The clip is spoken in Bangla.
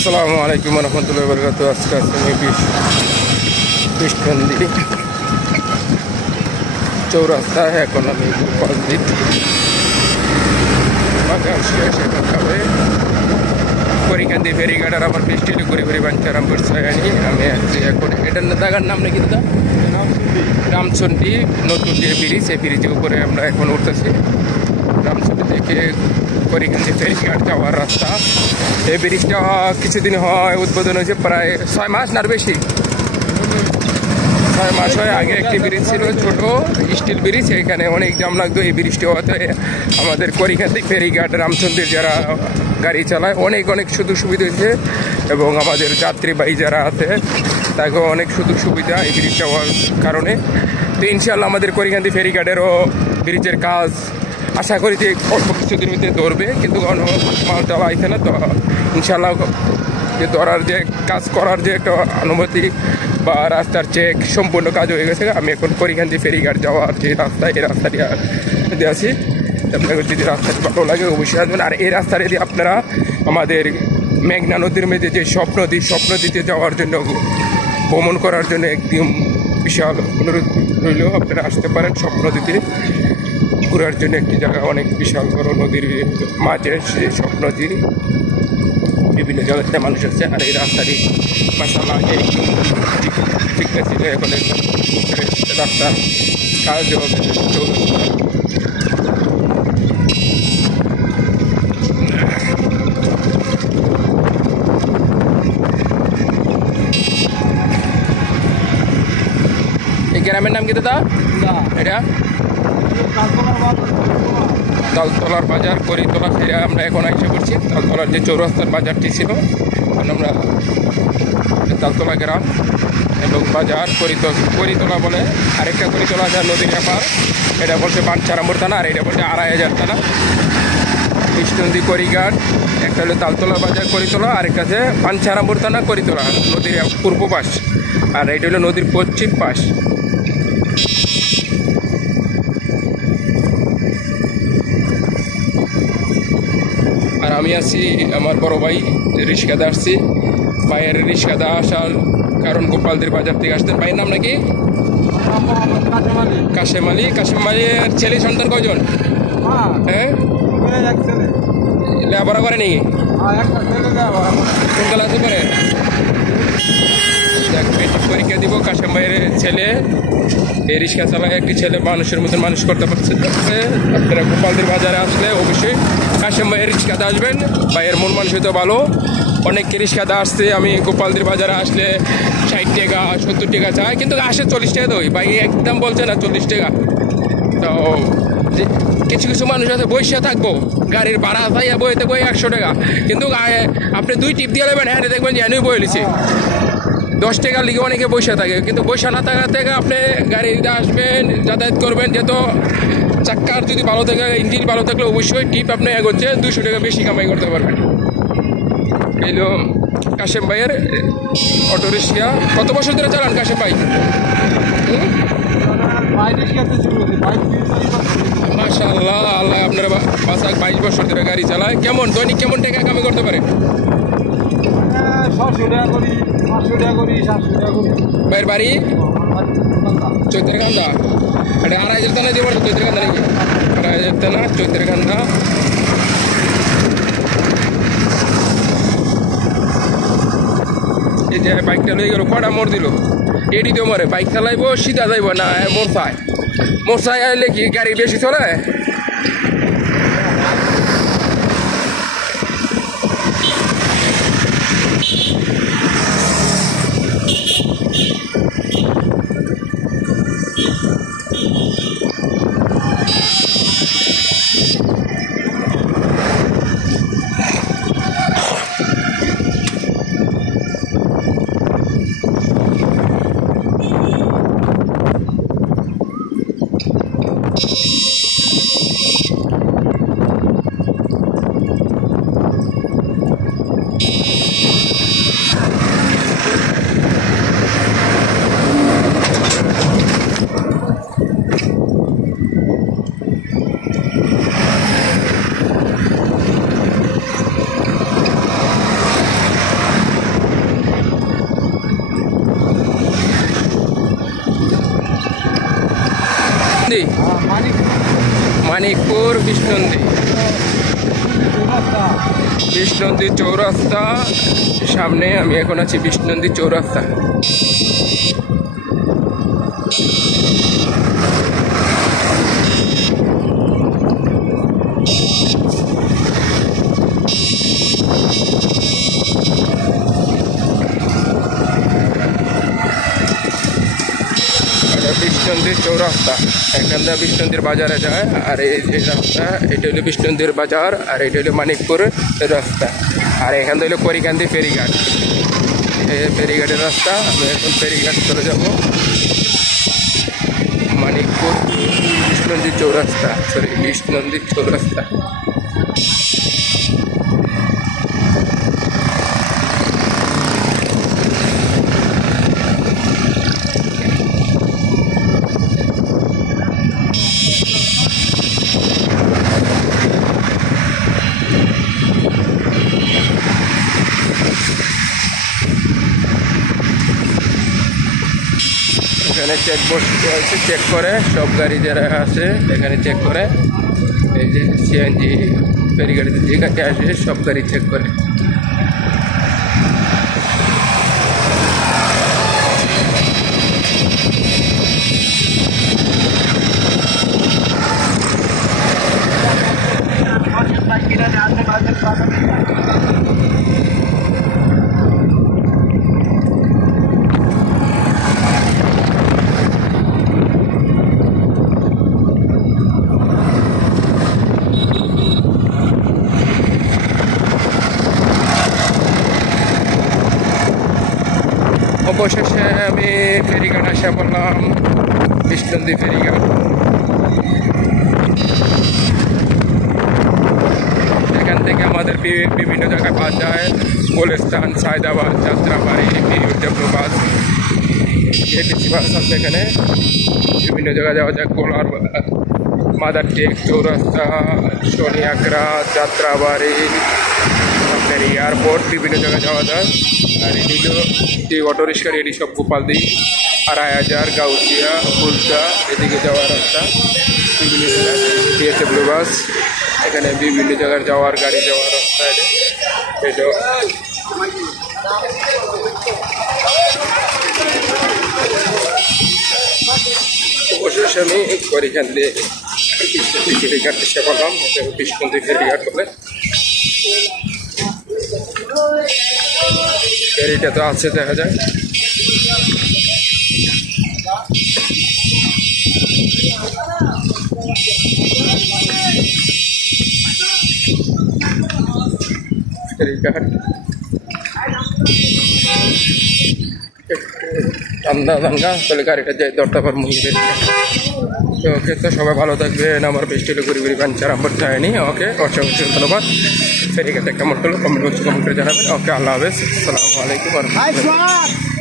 আসসালামু আলাইকুম রহমতুল্লাহি ওয়া বারাকাতুহু। আজকে আমি বিশখান্দি চৌরাস্তায়, এখন আমি পাশ দিচ্ছি বাজার শেষ। এখন খাবে করিকান্দি ফেরিঘাটার আবার বৃষ্টি ঘুরে ঘুরে বাঞ্চারাম করছে। আমি আছি এখন এটার জায়গার নাম নাকি দাদা রামচন্ডী নতুন যে ব্রিজ, এই ব্রিজের উপরে আমরা এখন উঠতেছি। রামচন্ডী থেকে করিকান্দি ফেরিঘাট যাওয়ার রাস্তা। এই ব্রিজটা কিছুদিন হয় উদ্বোধন হয়েছে, প্রায় 6 মাস না বেশি, 6 মাস হয়। আগে একটি ব্রিজ ছিল ছোট স্টিল ব্রিজ, এখানে অনেক জাম লাগতো। এই ব্রিজটি হওয়াতে আমাদের করিকান্দি ফেরিঘাট রামচন্দ্রের যারা গাড়ি চালায় অনেক সুযোগ সুবিধা হয়েছে, এবং আমাদের যাত্রীবাহী যারা আছে তাকে অনেক সুযোগ সুবিধা এই ব্রিজটা হওয়ার কারণে। তো ইনশাল্লাহ আমাদের করিকান্দি ফেরিঘাটেরও ব্রিজের কাজ আশা করি যে অল্প কিছুদিন মধ্যে ধরবে, কিন্তু মাল দেওয়া আইছে না। তো ইনশাল্লাহ যে ধরার যে কাজ করার যে একটা অনুমতি বা রাস্তার চেক সম্পূর্ণ কাজ হয়ে গেছে। আমি এখন করিকান্দি ফেরিঘাট যাওয়ার যে রাস্তা, এই রাস্তাটি আছি। আপনাদের যদি রাস্তাটি ভালো লাগে অবশ্যই আসবেন। আর এই রাস্তায় যদি আপনারা আমাদের মেঘনা নদীর মধ্যে যে স্বপ্নদীতে যাওয়ার জন্য, ভ্রমণ করার জন্য একদম বিশাল অনুরোধ রইল, আপনারা আসতে পারেন। স্বপ্নদীতে ঘোরার জন্য একটি জায়গা, অনেক বিশাল বড় নদীর মাঝে সেই স্বপ্নদী, বিভিন্ন জায়গাতে মানুষ আছে। আর এই রাস্তাটি মাশাআল্লাহ আগে একটু ঠিক ছিল, এখন রাস্তার কাজ চলছে। এই গ্রামের নাম কি দাদা? এটা তালতলার বাজার, করিতলা ফিরে আমরা এখন এসে পড়ছি। তালতলার যে চৌরাস্তার বাজারটি ছিল, এখন আমরা তালতলা গ্রাম এবং বাজার করিতলা বলে। আরেকটা করিতলা আছে নদীর ব্যাপার, এটা বলছে বাঞ্চারামপুর থানা, আর এটা বলছে 2500 থানা। কৃষ্ণনদী করিঘাট, একটা হলো তালতলা বাজার করিতলা, আরেকটা আছে বাঞ্চারামপুর থানা করিতলা, নদীর পূর্ব পাশ, আর এটা হলো নদীর পশ্চিম পাশ। আর আমি আছি আমার বড় ভাই রিস্কাদা আসছি। ভাইয়ের রিস্কাদা আসার কারণ গোপালদের বাজার থেকে আসতেন। ভাইয়ের নাম নাকি কাশেম আলী। কাশেম আলীর ছেলে সন্তান কয়জন? হ্যাঁ, লেখাপড়া করে নাকি? কোন ক্লাসে করে? পরীক্ষা দিব। কাশেম ভাইয়ের ছেলে এই রিক্সা চালায়, একটি ছেলে মানুষের মতন মানুষ করতে পারছে। আপনারা গোপালদের বাজারে আসলে অবশ্যই কাশেম ভাইয়ের রিক্সাতে আসবেন। ভাইয়ের মন মানসিকতা ভালো, অনেককে রিক্সাতে আসছে। আমি গোপালদের বাজারে আসলে 60 টাকা 70 টাকা চাই, কিন্তু আসে 40 টাকা দই। ভাই একদম বলছে না 40 টাকা। তো কিছু মানুষ আছে বইসা থাকবো, গাড়ির ভাড়া চাইয়া বইতে বই 100 টাকা, কিন্তু আপনি 2 টিপ দিয়ে নেবেন, হ্যাঁ দেখবেন যে বই লিছে 10 টাকার লিগে অনেকে বৈশা থাকে। কিন্তু বৈশা না থাকা থেকে আপনি গাড়িতে আসবেন, যাতায়াত করবেন। যেহেতু চাক্কার যদি ভালো থাকে, ইঞ্জিন ভালো থাকলে অবশ্যই টিপ আপনি এগোচ্ছে 200 টাকা বেশি কামাই করতে পারবেন। এই হলো কাশেম ভাইয়ের অটো রিক্সা। কত বছর ধরে চালান কাশেম ভাই? মাশাআল্লাহ, আল্লাহ আপনারা বাসাক 22 বছর ধরে গাড়ি চালায়। কেমন দৈনিক কেমন টাকা কামাই করতে পারেন? 600 টাকা করি, 500 টাকা করি, 700 টাকা করি। ভাইয়ের বাড়ি চৈত্রকান্দা। এটা 2500 টাকা দিয়ে পড়তো চৈত্রকান্দা নাকি? 2500 টাকা চৈত্রকান্দা। এই যে বাইকটা লয়ে গেল, কটা মোড় দিল, এটি তো মরে বাইক চালাইবো সিধা যাইব না মোরসায় আইলে কি গাড়ি বেশি চলে? মানিকপুর বিষ্ণন্দী চৌরাস্তা সামনে। আমি এখন আছি বিষ্ণন্দী চৌরাস্তা। বিষ্ণন্দীর চৌরাস্তা, এখান থেকে বিষ্ণন্দীর বাজারে যায়। আর এই যে রাস্তা, এটা হলো বিষ্ণন্দীর বাজার, আর এটা হলো মানিকপুর রাস্তা। আর এখান থেকে হলো করিকান্দি ফেরিঘাট, এই ফেরিঘাটের রাস্তা। আমি এখন ফেরিঘাট চলে যাব। মানিকপুর বিষ্ণন্দীর চৌরাস্তা, বিষ্ণন্দীর চৌরাস্তা। এখানে চেকপোস্ট আছে, চেক করে সব গাড়ি যারা আছে এখানে চেক করে। এই যে সিএনজি ফেরিঘাটে যে গাড়ি আসে সব গাড়ি চেক করে। অবশেষে আমি ফেরিঘাট আসা বললাম, বিষ্ণন্দী ফেরিঘাট। এখান থেকে আমাদের বিভিন্ন জায়গায় বাস যায়, গুলিস্তান, সায়দাবাদ, যাত্রাবাড়ি, বিউডব্লিউ বাস, এটিসি বাস আছে। এখানে বিভিন্ন জায়গায় যাওয়া যায়, কোলার, মাদার টেক, চৌরাস্তা, সোনিয়াকড়া, যাত্রাবাড়ি, আপনার এয়ারপোর্ট, বিভিন্ন জায়গায় যাওয়া যায়। আর এদিকে যে অটো রিক্সা, এটি সব গোপালদি, আড়াইহাজার, গাউসিয়া, ফুলতা, এদিকে যাওয়ার রাস্তা। বিভিন্ন জায়গায় বিএসডব্লিউ বাস, এখানে বিভিন্ন জায়গায় যাওয়ার গাড়ি যাওয়ার রাস্তা। এটা অবশেষে আমি করিকান্দি ফেরিঘাট এসে বললাম। বিষ্ণন্দী ফেরিঘাট বলে ফেরিটা তো আছে, দেখা যায়। ফেরিঘাট ঠান্ডা তাহলে গাড়িটা যাই দরটা মুখে। তো ওকে, তো সবাই ভালো থাকবেন। আমার বেস্টিলে ঘুরি ঘুরি বাঞ্চার আমার যায়নি। ওকে, অসংখ্য ধন্যবাদ। ফেরিঘাটে কেমন হলো কমেন্ট বক্সে কমেন্ট করে জানাবেন। ওকে, আল্লাহ হাফেজ, আসসালামু আলাইকুম।